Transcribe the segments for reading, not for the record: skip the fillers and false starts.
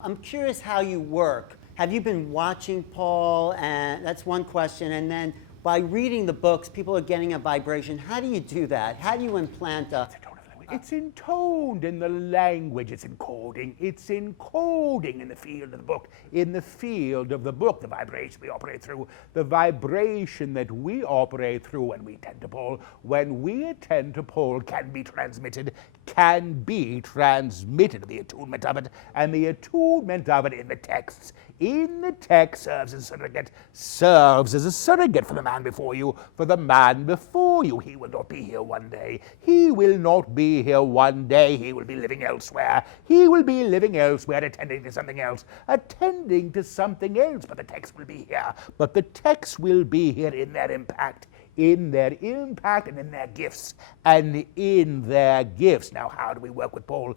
I'm curious how you work. Have you been watching Paul? And that's one question. And then by reading the books, people are getting a vibration. How do you do that? How do you implant a... It's intoned in the language, it's encoding. It's encoding in the field of the book. In the field of the book, the vibration we operate through, the vibration that we operate through when we attend to Paul, when we attend to Paul can be transmitted, the attunement of it, and the attunement of it in the texts. In the text serves as a surrogate for the man before you, for the man before you. He will not be here one day. He will not be here one day. He will be living elsewhere. He will be living elsewhere, attending to something else. But the text will be here. But the text will be here in their impact. And in their gifts. Now, how do we work with Paul?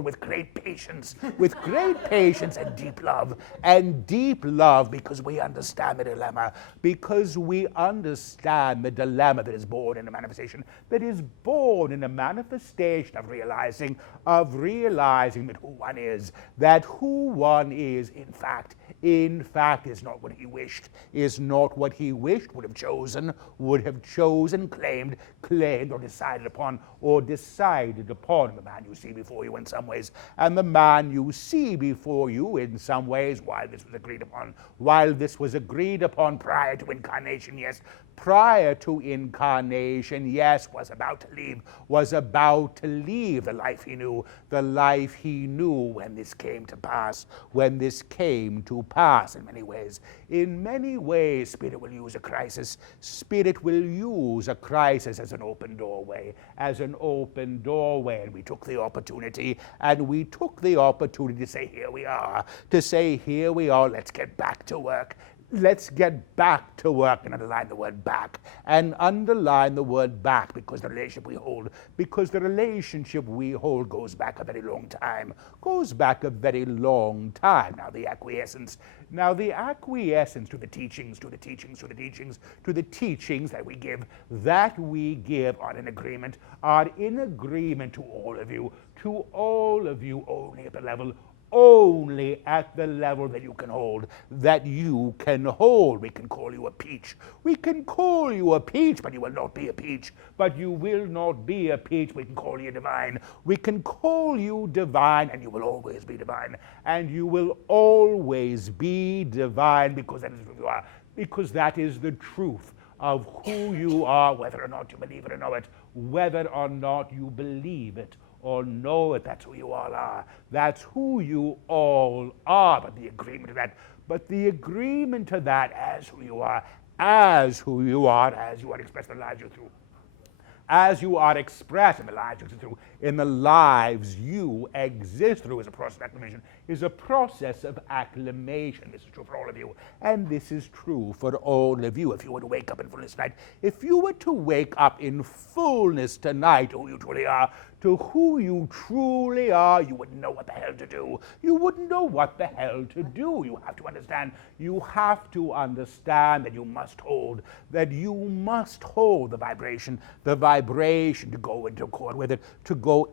With great patience. With great patience and deep love. And deep love because we understand the dilemma. Because we understand the dilemma that is born in a manifestation. That is born in a manifestation of realizing that who one is. That who one is, in fact, is not what he wished. Is not what he wished. Would have chosen, claimed, or decided upon the man you see before you in some ways. And the man you see before you in some ways, while this was agreed upon prior to incarnation, yes, was about to leave the life he knew when this came to pass, in many ways, Spirit will use a crisis. Spirit will use a crisis as an open doorway, and we took the opportunity, to say, here we are, let's get back to work. Let's get back to work, and underline the word back. Because the relationship we hold goes back a very long time. Now the acquiescence to the teachings that we give are in agreement to all of you only at the level that you can hold. We can call you a peach. But you will not be a peach. We can call you divine. We can call you divine, and you will always be divine. Because that is the truth of who you are, whether or not you believe it or know it, whether or not you believe it or know it. That's who you all are. That's who you all are. But the agreement to that as who you are, as you are expressed in the lives you through. As you are expressed in the lives you through, in the lives you exist through, is a process of acclimation. This is true for all of you, and this is true for all of you. If you were to wake up in fullness tonight, who you truly are, you wouldn't know what the hell to do. You have to understand. You have to understand that you must hold the vibration to go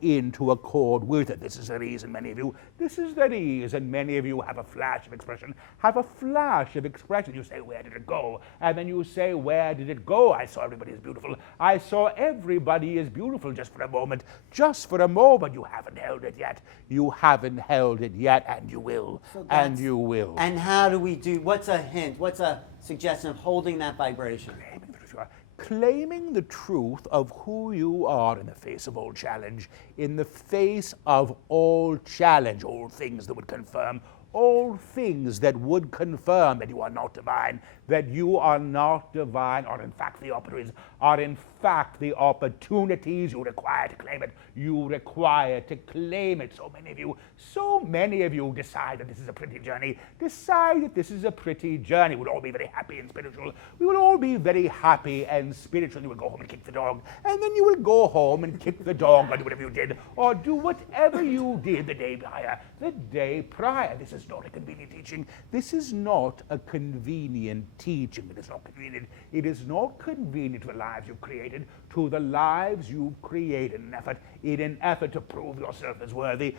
into accord with it, This is the reason many of you have a flash of expression. You say, where did it go? And then you say, where did it go? I saw everybody is beautiful. Just for a moment. You haven't held it yet. And you will. And how do we do, what's a hint, what's a suggestion of holding that vibration? Claiming the truth of who you are in the face of all challenge, all things that would confirm that you are not divine, are in fact the opportunities you require to claim it. So many of you decide that this is a pretty journey. We'll all be very happy and spiritual. You will go home and kick the dog. And then you will go home and kick the dog, or do whatever you did. Or do whatever you did the day prior. This is is not a convenient teaching. This is not a convenient teaching. It is not convenient. It is not convenient to the lives you've created, to the lives you've created in an effort to prove yourself as worthy,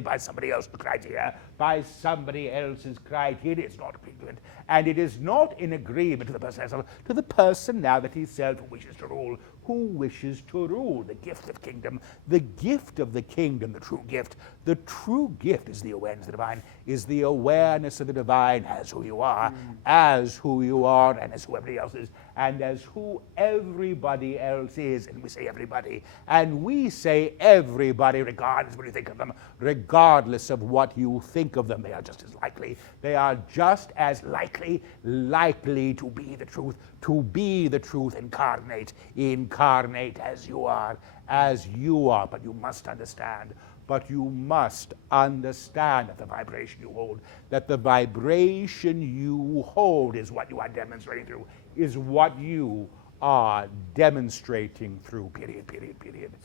by somebody else's criteria, by somebody else's criteria. It's not convenient. And it is not in agreement to the personality self who wishes to rule. Who wishes to rule? The gift of kingdom. The gift of the kingdom, the true gift. The true gift is the awareness of the divine, is the awareness of the divine as who you are, and as who everybody else is, and as who everybody else is. And we say everybody. And we say everybody, regardless of what you think of them, regardless of what you think of them. They are just as likely. They are just as likely to be the truth, incarnate as you are. But you must understand that the vibration you hold, is what you are demonstrating through, period.